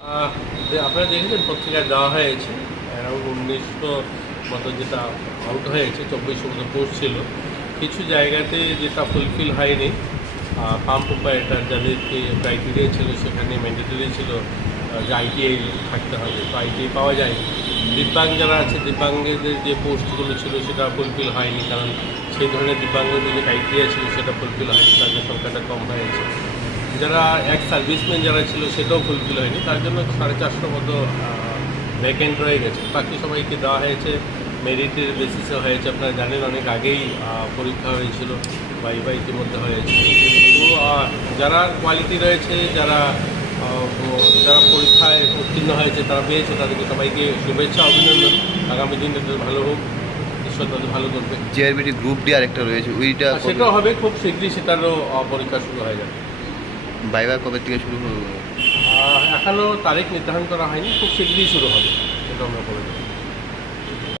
আপনারা দেখেছেন পত্রিকায় দেওয়া হয়েছে অ্যারাউন্ড 1900 মতো যেটা আউট হয়েছে, 2400 মতো পোস্ট ছিল। কিছু জায়গাতে যেটা ফুলফিল হয়নি, পাম্প অপারেটার যাদেরকে ক্রাইটেরিয়া ছিল সেখানে ম্যান্ডেটরি ছিল যে আইটিআই থাকতে হবে, তো আইটিআই পাওয়া যায়নি। দিব্যাঙ্গ যারা আছে, দিব্যাঙ্গদের যে পোস্টগুলো ছিল সেটা ফুলফিল হয়নি, কারণ সেই ধরনের দিব্যাঙ্গদের যে ক্রাইটেরিয়া ছিল সেটা ফুলফিল হয়নি, তাদের সংখ্যাটা কম হয়েছে। যারা এক সার্ভিসম্যান যারা ছিল সেটাও ফুলফিল হয়নি, তার জন্য 450 মতো ভ্যাকেন্ট রয়ে গেছে। বাকি সবাইকে দেওয়া হয়েছে, মেরিটের বেসিসে হয়েছে। আপনারা জানেন অনেক আগেই পরীক্ষা হয়েছিল, বা ইতিমধ্যে হয়েছে। তো যারা কোয়ালিটি রয়েছে, যারা যারা পরীক্ষায় উত্তীর্ণ হয়েছে, তারা পেয়েছে, তাদেরকে সবাইকে শুভেচ্ছা, অভিনন্দন। আগামী দিন তাদের ভালো হোক, ঈশ্বর তাদের ভালো করবে। জিআরবিটি গ্রুপ ডি আরেকটা রয়েছে, ওইটা সেটাও হবে খুব শীঘ্রই, সেটারও পরীক্ষা শুরু হয়ে যাবে। বাইবার কবে থেকে শুরু হবে? এখনও তারিখ নির্ধারণ করা হয়নি, খুব শীঘ্রই শুরু হবে, সেটা আমরা করে দেবো।